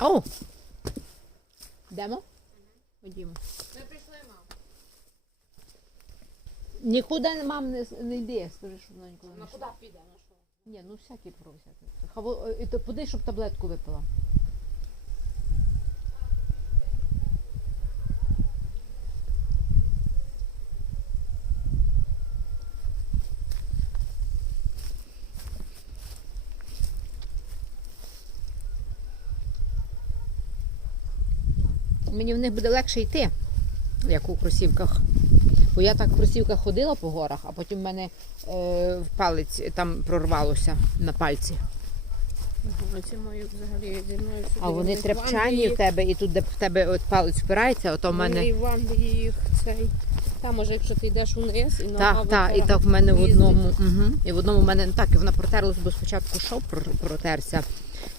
О! Йдемо? Ходімо. Ми прийшли, мам. Нікуди мам не, не йди, скажи, щоб вона нікуди не Ну йшла. куди піде? на що? Ні, ну всякі про всякі. Хаво, е, і то подай, щоб таблетку випила. Мені в них буде легше йти, як у кросівках. Бо я так в кросівках ходила по горах, а потім в мене е, в палець там прорвалося на пальці. Ці мої взагалі зі мною сюди. А вони трепчані в тебе, і тут, де в тебе от палець впирається, ото в мене. і в Англії їх цей. Там може, якщо ти йдеш униз і нога Так, так, і так в мене в одному. Угу. І в одному в мене так, і вона протерлась, бо спочатку шов протерся,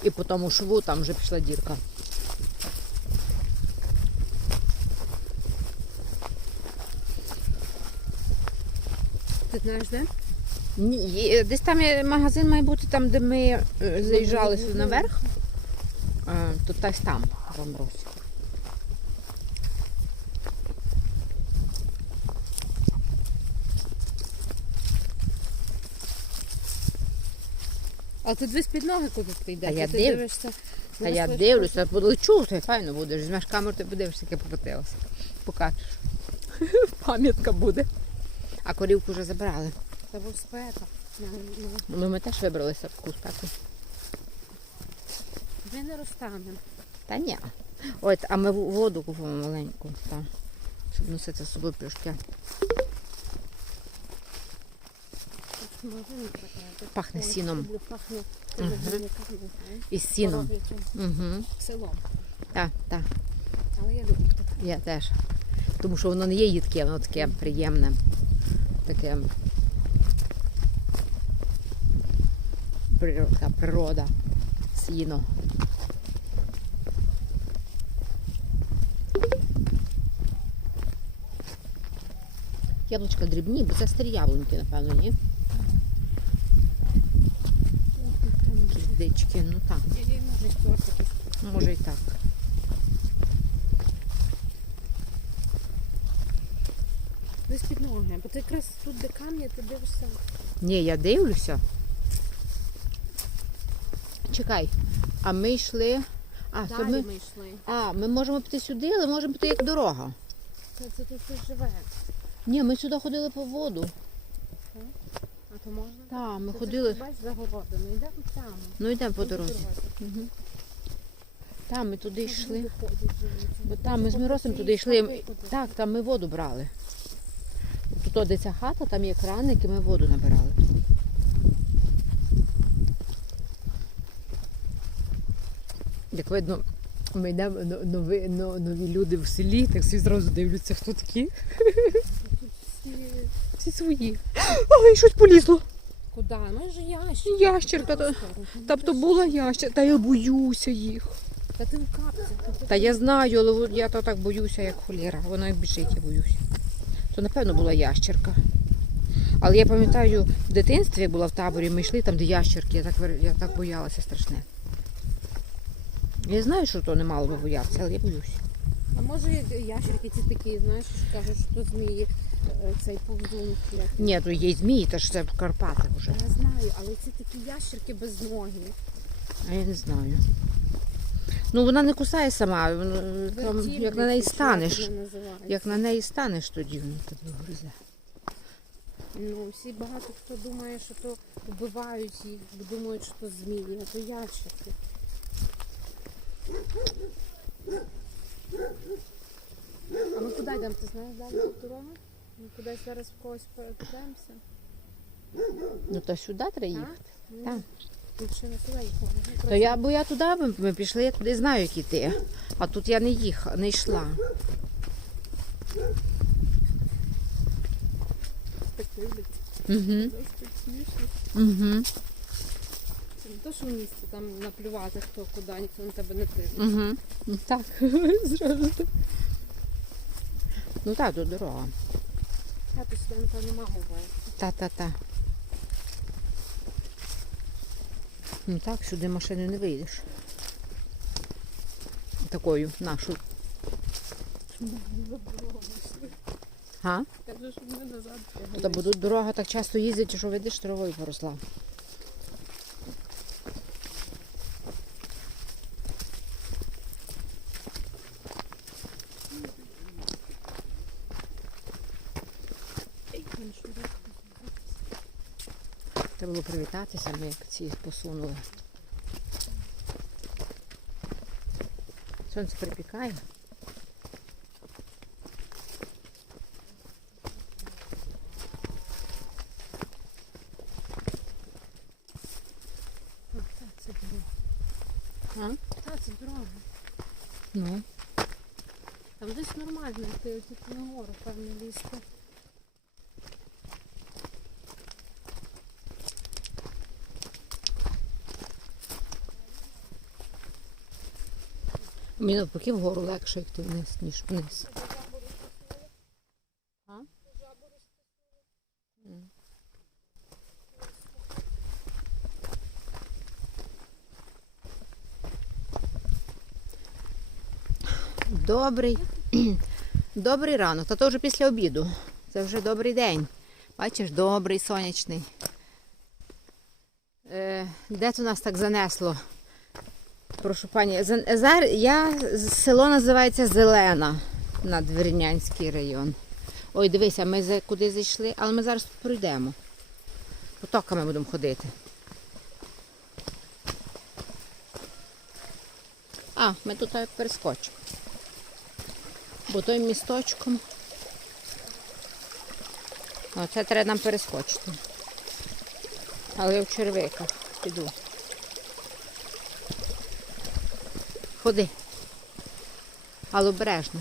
і по тому шву там вже пішла дірка. Ти знаєш де? Ні, десь там є магазин має бути там, де ми е, заїжджали сюди наверх. Е, то десь там, в Амбросі. А ти дивись під ноги, куди ти йдеш. Та я ти див- дивишся. Та я дивлюся, полечу, то файно буде. Візьмеш камеру, ти подивишся, яке покотилося. Покажеш. Пам'ятка буде. А корівку вже забрали. Та був спека. Ну, ми теж вибралися в таку спеку. Ми не розтанемо. Та ні. Ой, а ми воду купимо маленьку, та, щоб носити з собою пляшки. Пахне сіном. Пахне знаєш, І сіном. Угу. селом. Так, так, Але я люблю таке. я теж. Тому що воно не є їдке, воно таке приємне. Таке. Така природа. Сіно. Яблучка дрібні, бо це старі яблуньки, напевно, ні? Кіздички, ну так. Може і так. Десь під ноги. Бо ти якраз тут, де кам'я, ти дивишся. Ні, я дивлюся. Чекай, а ми йшли. А, Далі ми... ми йшли. а, ми можемо піти сюди, але можемо піти як дорога. Це, це тут хтось живе. Ні, ми сюди ходили по воду. А то можна? Так, ми Це ходили. Бач, загородами. Йдемо прямо. Ну йдемо по дорозі. Угу. Там ми туди йшли. Бо там ми з Миросом туди йшли. Так, там ми воду брали. Тут де ця хата, там є краник, і ми воду набирали. Як видно, ми йдемо нові, нові люди в селі, так всі зразу дивляться, хто такі. Всі... Свої. Ой, щось полізло. Куди? Ми ж ящик. Ящерка. Та, тобто була ящерка, та я боюся їх. Та ти в капці. Та, Та я знаю, але я то так боюся, як холєра. Вона біжить, я боюся. То напевно була ящерка. Але я пам'ятаю, в дитинстві як була в таборі, ми йшли там, де ящерки, я так, я так боялася страшне. Я знаю, що то не мало би боятися, але я боюся. А може ящерки ці такі, знаєш, що кажуть, що змії е, цей повзун. Ні, то є змії, та ж це в Карпати вже. Я знаю, але ці такі ящерки без ноги. А я не знаю. Ну вона не кусає сама, там, як на неї чи станеш. як на неї станеш, тоді вона тебе гризе. Ну, всі багато хто думає, що то вбивають їх, бо думають, що то змії, а то ящерки. А ми куди йдемо? Ти знаєш далі тут дорога? Ми кудись зараз в когось питаємося? Ну то сюди треба їхати. Так. То я, бо я туди, ми, ми пішли, я туди знаю, як іти. А тут я не їхала, не йшла. так дивляться. Угу. Смішно. Угу. Це не то, що в місті там наплювати хто куди, ніхто на тебе не дивиться. Угу. Так, зразу. Ну так, до дорога. Я то сюди, напевно, маму везу. Та-та-та. Ну так, сюди машиною не вийдеш. Такою нашу. Кажу, що мене назад. Та будуть дорога так часто їздять, що видиш, травою поросла. Треба було привітатися, ми як ці посунули. Сонце припікає. Це дорога. Та, це дорога. Ну. Там десь нормально, ти на гору, певно, лізти. Мені навпаки вгору легше йти вниз, ніж вниз. А? Добрий. Добрий ранок. Та то вже після обіду. Це вже добрий день. Бачиш, добрий сонячний. Е, де то нас так занесло? Прошу пані, я село називається Зелена Надвірнянський район. Ой, дивися, ми куди зайшли, але ми зараз тут пройдемо. Потоками будемо ходити. А, ми тут перескочимо. Бо той місточком. О, це треба нам перескочити. Але я в червиках піду. Ходи. Але обережно.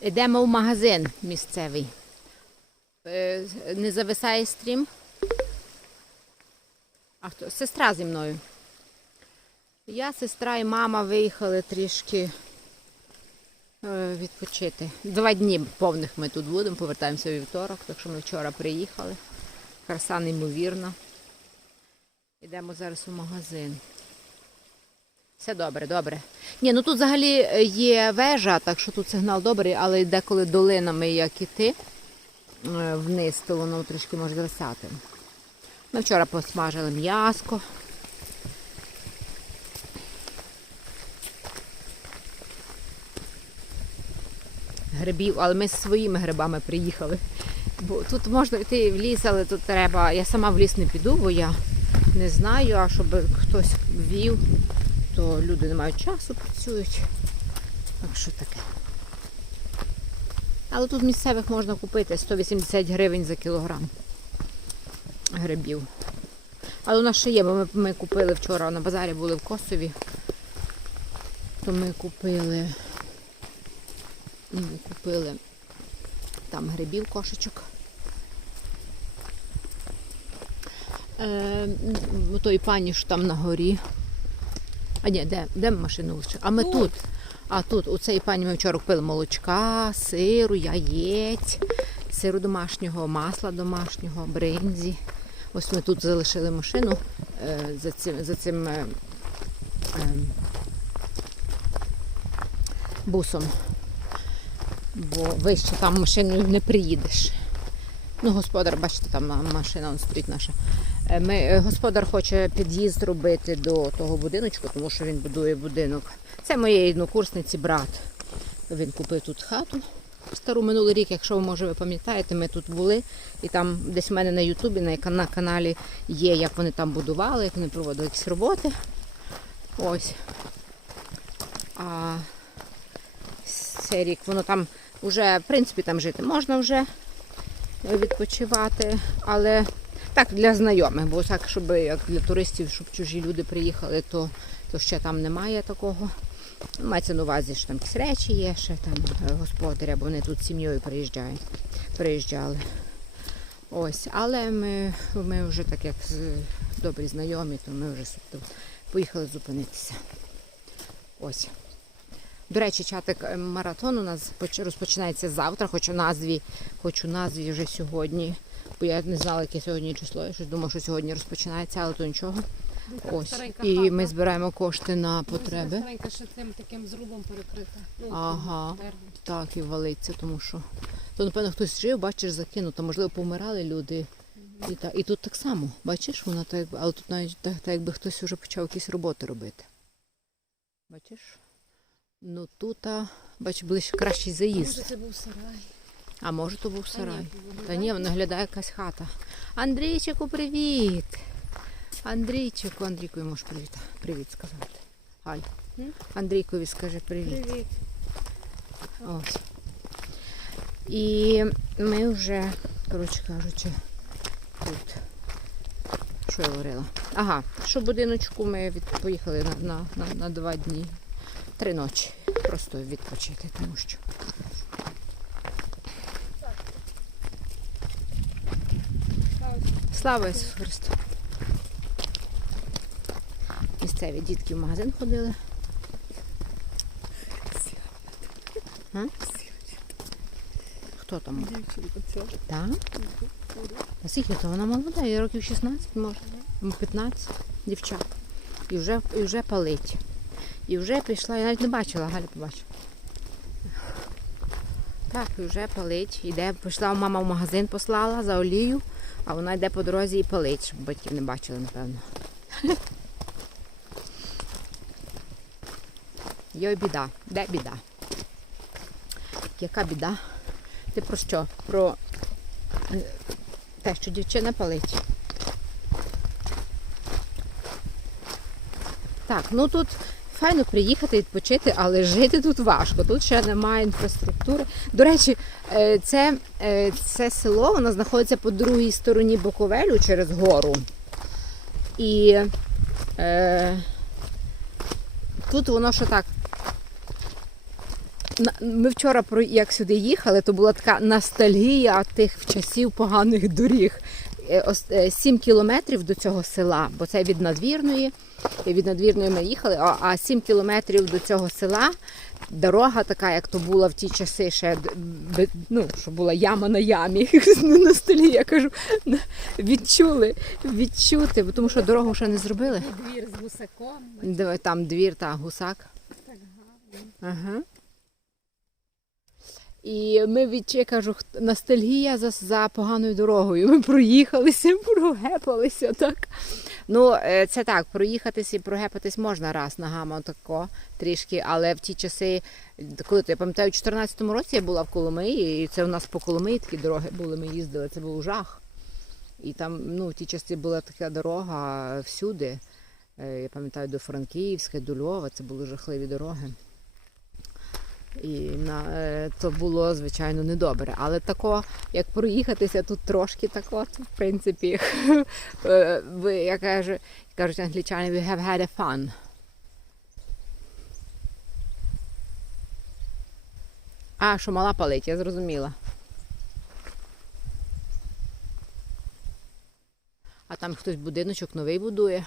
Йдемо в магазин місцевий. Е, Не зависає стрім. А хто? Сестра зі мною. Я, сестра і мама виїхали трішки е, відпочити. Два дні повних ми тут будемо, повертаємося вівторок, так що ми вчора приїхали. Краса неймовірна. Йдемо зараз у магазин. Все добре, добре. Ні, ну тут взагалі е, є вежа, так що тут сигнал добрий, але деколи долинами як іти е, вниз, то воно трішки може зависати. Ми вчора посмажили м'яско. Грибів, але ми з своїми грибами приїхали. Бо тут можна йти в ліс, але тут треба. Я сама в ліс не піду, бо я не знаю, а щоб хтось вів, то люди не мають часу, працюють. Так що таке. Але тут місцевих можна купити 180 гривень за кілограм грибів. Але у нас ще є, бо ми, ми купили вчора на базарі були в Косові. То ми купили. Ми купили там грибів кошечок. Е, той пані ж там на горі. А ні, де, де машину лише? А ми тут. Тут. А тут у цій пані ми вчора купили молочка, сиру, яєць, сиру домашнього, масла домашнього, бринзі. Ось ми тут залишили машину е, за цим, за цим е, е, бусом. Бо вище там машиною не приїдеш. Ну, господар, бачите, там машина он стоїть наша. Е, Ми, е, господар хоче під'їзд робити до того будиночку, тому що він будує будинок. Це моєї однокурсниці брат. Він купив тут хату стару минулий рік, якщо ви може ви пам'ятаєте, ми тут були. І там десь в мене на Ютубі, на, на каналі є, як вони там будували, як вони проводили якісь роботи. Ось. А цей рік воно там вже, в принципі, там жити можна вже відпочивати, але так для знайомих, бо так, щоб як для туристів, щоб чужі люди приїхали, то, то ще там немає такого. Мається на увазі, що там якісь речі є, ще там е, господаря, бо вони тут з сім'єю приїжджають, приїжджали. Ось, але ми, ми вже так як добрі знайомі, то ми вже поїхали зупинитися. Ось. До речі, чатик е, маратон у нас розпочинається завтра, хоч у назві, хоч у назві вже сьогодні Бо я не знала, яке сьогодні число. Я щось думала, що сьогодні розпочинається, але то нічого. Ось. І ми збираємо кошти на потреби. Старенька ще цим таким зрубом перекрита. Ну, Ага. деревом. Так, і валиться, тому що. То, напевно, хтось жив, бачиш, закинуто. Можливо, помирали люди. І, та, і тут так само, бачиш, вона так, якби- але тут навіть так, так якби хтось вже почав якісь роботи робити. Бачиш? Ну тут, а, бач, ближче кращий Може, заїзд. це був сарай. А може то був сарай. Та ні, виглядає якась хата. Андрійчику, привіт! Андрійчику, Андрійку можеш привіт, привіт сказати. Галь. Андрійкові скажи привіт. Привіт. Ось. І ми вже, коротше кажучи, тут. Що я говорила? Ага, що будиночку ми від... поїхали на, на, на, на два дні. Три ночі. Просто відпочити, тому що. Слава Ісусу Христу! Місцеві дітки в магазин ходили. А? Хто там? Дівчинка ця. Так? А скільки то вона молода, їй років 16 може, ну, 15 дівчат. І вже, і вже палить. І вже пішла, я навіть не бачила, Галя побачила. Так, і вже палить. Іде, пішла мама в магазин, послала за олію, а вона йде по дорозі і палить, щоб батьків не бачили, напевно. Йой, біда. Де біда? Яка біда? Ти про що? Про е, те, що дівчина палить. Так, ну тут файно приїхати, відпочити, але жити тут важко. Тут ще немає інфраструктури. До речі, е, це, е, це село воно знаходиться по другій стороні Боковелю через гору. І е, тут воно що так. Ми вчора як сюди їхали, то була така ностальгія тих часів поганих доріг. Е, ос- е, Сім кілометрів до цього села, бо це від надвірної. Від надвірної ми їхали, а- а сім кілометрів до цього села. Дорога така, як то була в ті часи, ще ну, що була яма на ямі. На столі, я кажу, відчули, відчути, бо тому що дорогу ще не зробили. Двір з гусаком. Там двір та гусак. Так гарно. Ага. І ми від я кажу, ностальгія за, за поганою дорогою. Ми проїхалися, прогепалися так. Ну, е, це так, проїхатись і прогепатись можна раз ногами отако трішки, але в ті часи, коли то я пам'ятаю, у 2014 році я була в Коломиї, і це у нас по Коломиї такі дороги були, ми їздили, це був жах. І там, ну, в ті часи була така дорога всюди. Е, Я пам'ятаю, до Франківська, до Львова, це були жахливі дороги. І на, е, то було, звичайно, недобре. Але тако, як проїхатися тут трошки тако, то, в принципі, е, ви, кажуть англічани, we have had a fun. А, що мала палить, я зрозуміла. А там хтось будиночок новий будує.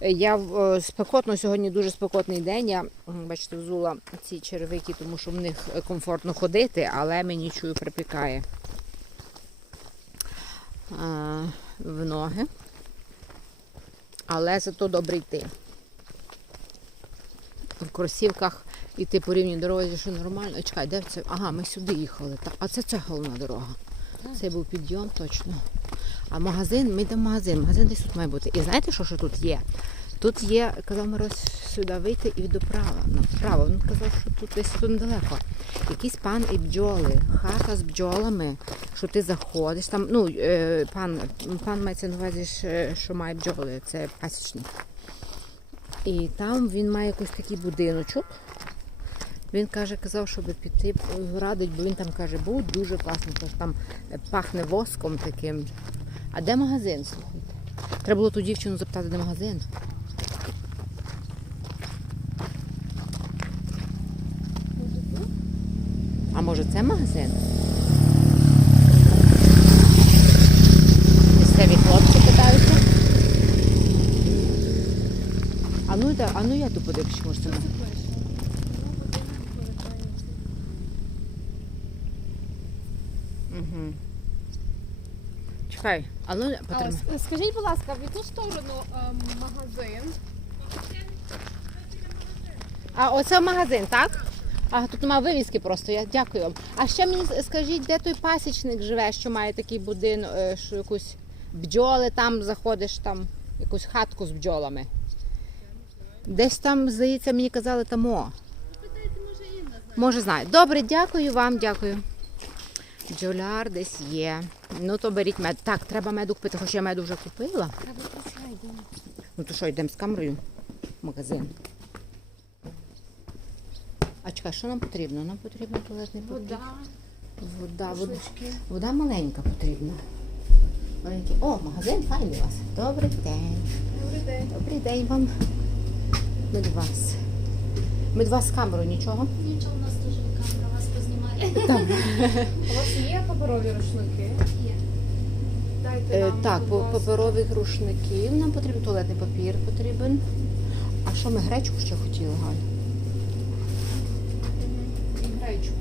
Я е, спекотно сьогодні дуже спекотний день. Я бачите, взула ці черевики, тому що в них е, комфортно ходити, але мені чую припікає е, в ноги. Але зато добре йти. В кросівках йти по рівній дорозі, що нормально. Чекай, де це? Ага, ми сюди їхали. А це це головна дорога. Це був підйом точно. А магазин, ми йдемо в магазин. Магазин десь тут має бути. І знаєте, що, що тут є? Тут є, казав Мороз, сюди вийти і доправа. Направо. Він казав, що тут десь тут недалеко. Якийсь пан і бджоли, хата з бджолами, що ти заходиш. Там, ну, е, пан, пан мається на увазі, що- має бджоли, це пасічник. І там він має якийсь такий будиночок. Він каже, казав, щоб піти радить, бо він там каже, був дуже класно, там пахне воском таким. А де магазин? Слухайте? Треба було ту дівчину запитати, де магазин. А може це магазин? Місцеві хлопці питаються. А ну, а ну я тут подивлюсь, може це магазин. Угу. Чекай, а ну А, потримай. с- Скажіть, будь ласка, в яку сторону ем, магазин? А оце магазин, так? А тут немає вивіски просто, я дякую вам. А ще мені с- скажіть, де той пасічник живе, що має такий будинок, е, що якусь бджоли там заходиш, там якусь хатку з бджолами. Десь там, здається, мені казали там о. Може знає. Добре, дякую вам, дякую. Бджоляр десь є. Ну то беріть мед. Так, треба меду купити, хоч я меду вже купила. Треба присяйти. Ну то що, йдемо з камерою в магазин. А чекай, що нам потрібно? Нам потрібно туалетний папір. Вода, Вода, вода, шишки. вода маленька потрібна. Маленький. О, магазин файний у вас. Добрий день. Добрий день. Добрий день вам. Ми до вас. Ми до вас з камерою, нічого? Нічого, у нас дуже камера познімає. У вас є паперові рушники? Є. Дайте Е, нам, так, будь ласка. паперових рушників. Нам потрібен туалетний папір потрібен. А що ми гречку ще хотіли, Галь? І гречку.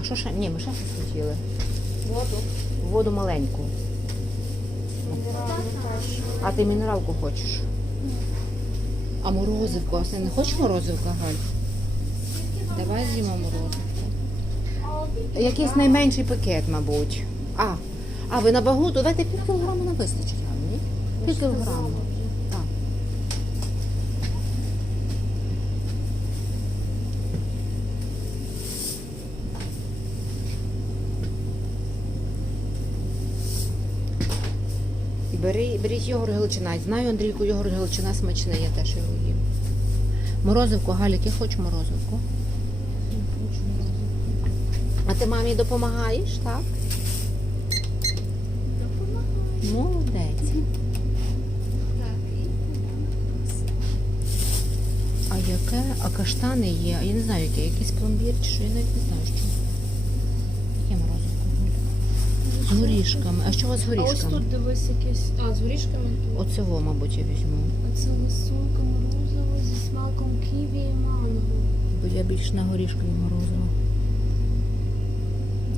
А що ще? Ні, ми ще щось хотіли. Воду. Воду маленьку. Мінеральну теж. А ти мінералку хочеш? А морозивку? А ти не хочеш морозивка, Галь? Давай з'їмо морозивку. Якийсь найменший пакет, мабуть. А, а ви на вагу, то давайте пів кілограма на вистачить вам, ні? Пів кілограма. Так. Бери, беріть йогурт Галичина. Знаю, Андрійку, йогурт Галичина смачний, я теж його їм. Морозивку, Галік, я хочу морозивку. А ти мамі допомагаєш, так? Допомагаю. Молодець. Так, і А яке? А каштани є. А я не знаю, яке, якийсь пломбір чи що, я навіть не знаю, що. Яке морозивко? З горішками. А що у вас з А ось горішками? тут дивись якісь. А, з горішками тут. Оцього, мабуть, я візьму. А це лисунка морозиво зі смаком ківі і манго. Бо я більш на горішкові морозиво.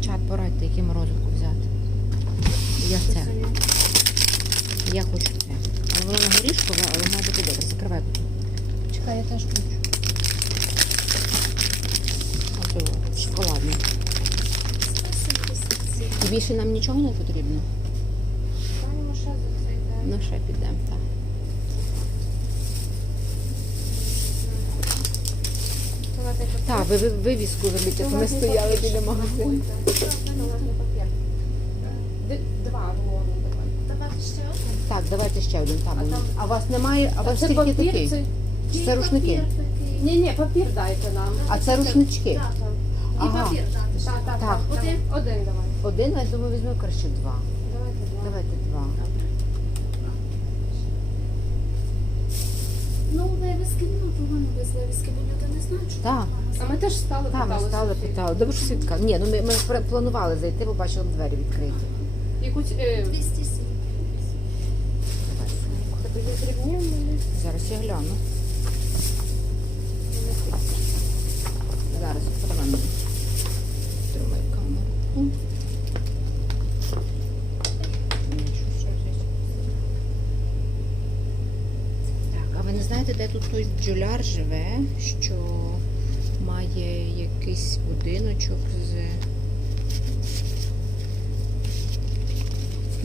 Чат, порадьте, яке морозивку взяти. Я це. Я хочу це. Але воно на горішкове, але має бути добре. Закривай. Чекай, я теж хочу. Оце шоколадне. Більше нам нічого не потрібно. Ну, ще підемо, так. Туалетний папір. Так, ви, ви вивіску зробіть, як ми стояли біля магазину. Д- Два. Давайте ще один. Так, давайте ще один там. А там- А у вас немає, а у вас тільки такий. це... Це рушники? Ні, ні, папір дайте нам. А це рушнички. Так, І Ага. папір дати. ще. Так, так, Так. так. Один? Один давай. Один, а я думаю, візьмемо краще два. Не Так. А ми теж стали Так, ми питали стали Софію. питали. Добре, що свідка. Ні, ну ми, ми пр- планували зайти, бо бачили двері відкриті. Яку ці- е, 207. тобі? Зараз я гляну. Бджоляр живе, що має якийсь будиночок з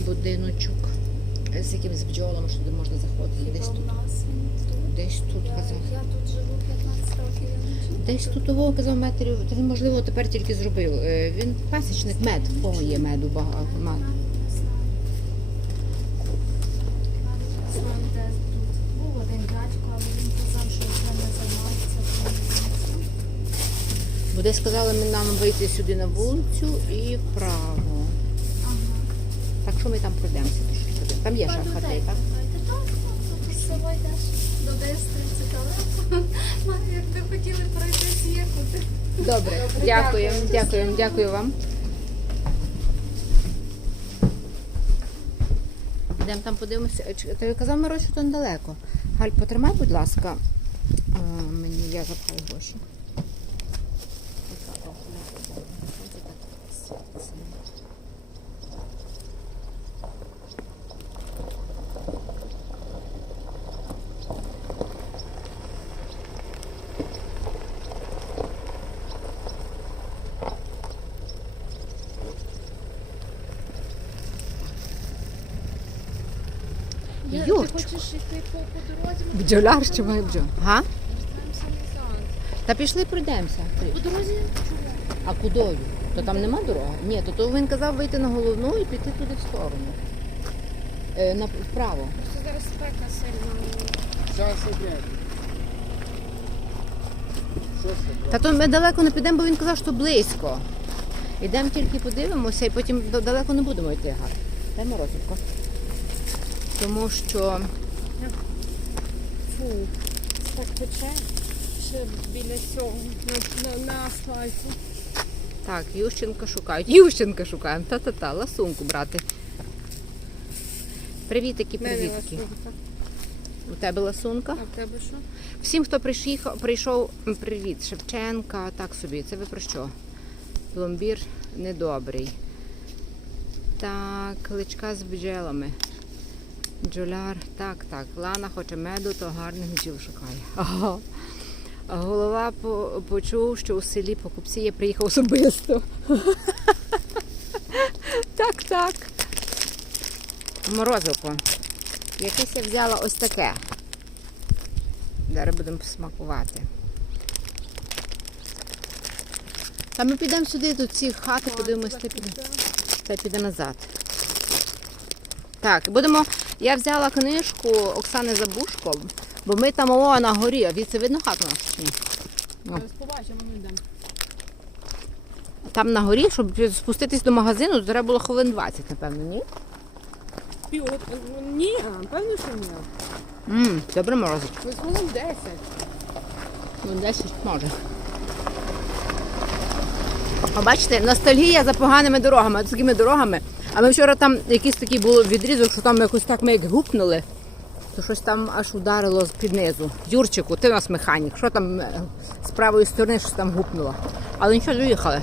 будиночок з якимись бджолами, що туди можна заходити. Десь тут. Десь тут казав. я тут живу 15 років. Десь тут того казав метрів, він можливо тепер тільки зробив. Е, Він пасічник мед, в кого є меду багато. Був один дядько, але він казав, що вже не займається. тому не знаю. Бо десь сказали ми нам вийти сюди на вулицю і вправо. Ага. Так що ми там пройдемося трошки туди. Там є Та шахати, так? до далеко. Мати, якби хотіли пройти з'їхати. Добре, дякуємо, дякую. дякуємо, дякую вам. Йдемо там подивимося. Е, Ти казав Миро, що то недалеко. Галь, потримай, будь ласка. Мені я запхаю гроші. Я- Ти хочеш йти по, по дорозі? Ми Бджоляр чи має бджол? Га? Та пішли пройдемося. По дорозі? А кудою? То там нема дороги? Ні, то, то він казав вийти на головну і піти туди в сторону. Е, на, вправо. Просто зараз спека сильно. Зараз. Що це? Та то ми далеко не підемо, бо він казав, що близько. Ідемо тільки подивимося і потім далеко не будемо йти гарно. Дай морозивко. Тому що Фу, так пече. Ще біля цього, на, на, на асфальті. так, Ющенка шукають. Ющенка шукаємо. Та-та-та, ласунку брати. Привітики, привітики. У тебе ласунка? А в тебе що? Всім, хто прийшов, прийшов привіт. Шевченка, так собі. Це ви про що? Пломбір недобрий. Так, кличка з бджелами. Джоляр, так, так. Лана хоче меду, то гарних бджіл шукає. Ага. Голова по- почув, що у селі покупці я приїхав особисто. Так, так. Морозиво. Якесь я взяла ось таке. Зараз будемо смакувати. Та ми підемо сюди, до ці хати, подивимося, та підемо назад. Так, будемо. Я взяла книжку Оксани Забушко, бо ми там о, на горі, а від видно хату нашу? побачимо, ми йдемо. Там на горі, щоб спуститись до магазину, треба було хвилин 20, напевно, ні? Пів, ні, певно, що ні. Ммм, добре морозить. З хвилин 10. Ну, 10 може. А бачите, ностальгія за поганими дорогами, за такими дорогами. А ми вчора там якийсь такий було відрізок, що там якось так ми як гупнули, то щось там аж ударило з під низу. Юрчику, ти у нас механік, що там е, з правої сторони щось там гупнуло. Але нічого, доїхали.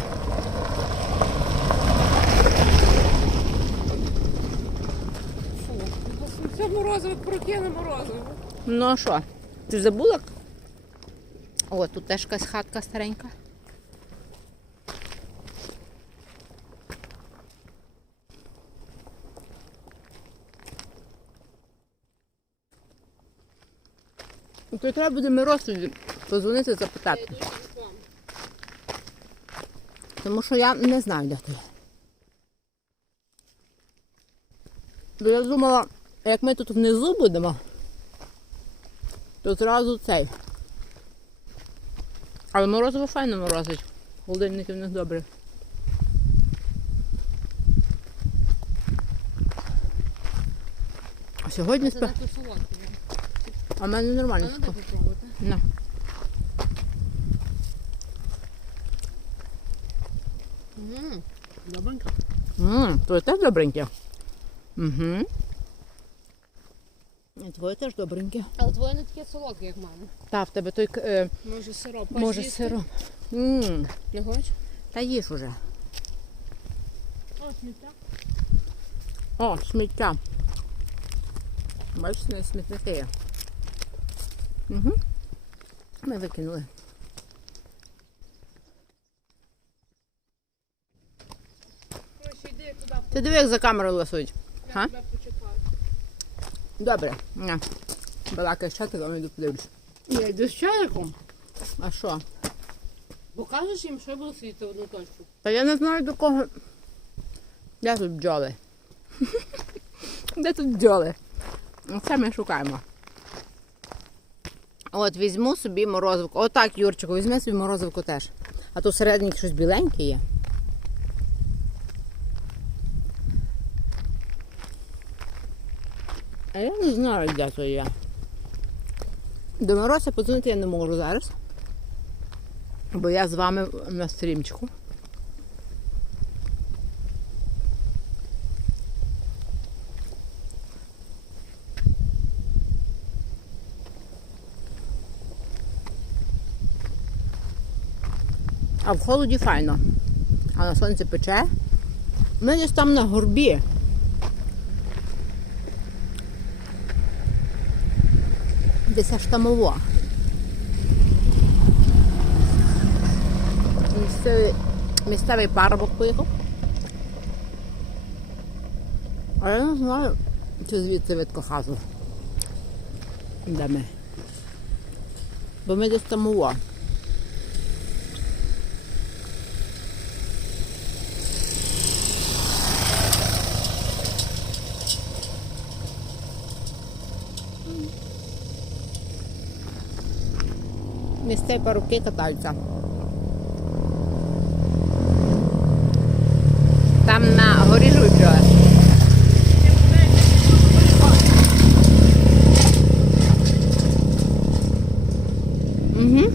Це морозиво, прокине морозиво. Ну а що? Ти забула? О, тут теж якась хатка старенька. Ну, То треба буде Миросові позвонити запитати. Тому що я не знаю, де ти. Бо я думала, як ми тут внизу будемо, то зразу цей. Але морозиво файно морозить. Холодильники в них добре. А сьогодні спе... А в мене нормально. А ну дай. На. Ммм, добренько. Ммм, твоє теж добреньке. Угу. Твоє теж добреньке. Але твоє не таке солодке, як мама. Та, в тебе той е, Може сироп. може Хочеш їсти? сироп. Ммм, Не хочеш? та їж уже. О, сміття. О, сміття. Бачите, не смітники є. Угу. Ми викинули. Ти диви, як за камерою ласують. я тебе почекаю. Добре. На. Балакай ти вам йду подивлюсь. Я йду з чайником. А що? Бо кажеш їм, що я буду сидіти в одну точку. Та я не знаю до кого. Де тут бджоли? Де тут бджоли? Це ми шукаємо. От візьму собі морозивку. Отак, Юрчику, візьми собі морозивку теж. А то всередині щось біленьке є. А я не знаю, де то є. До мороза подзвонити я не можу зараз. Бо я з вами на стрімчику. А в холоді файно. А на сонці пече. Ми десь там на горбі. Десь аж тамово. Місцевий, місцевий парубок поїхав. А я не знаю, чи звідси видко хату. Де ми? Бо ми десь там Місцеві парубки катаються. Там на горі бджоли. Угу.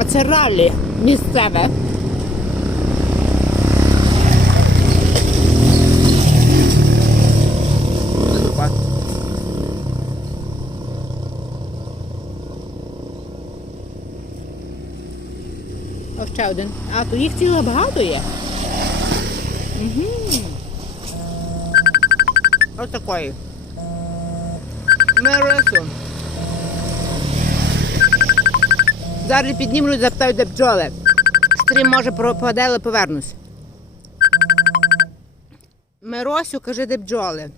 А це ралі місцеве. Ось ще один. А, то їх ціле багато є. Ось такої. Мирису. Зараз піднімуть, запитають, де бджоли. Стрім може пропаде, але повернусь. Миросю, кажи, де бджоли.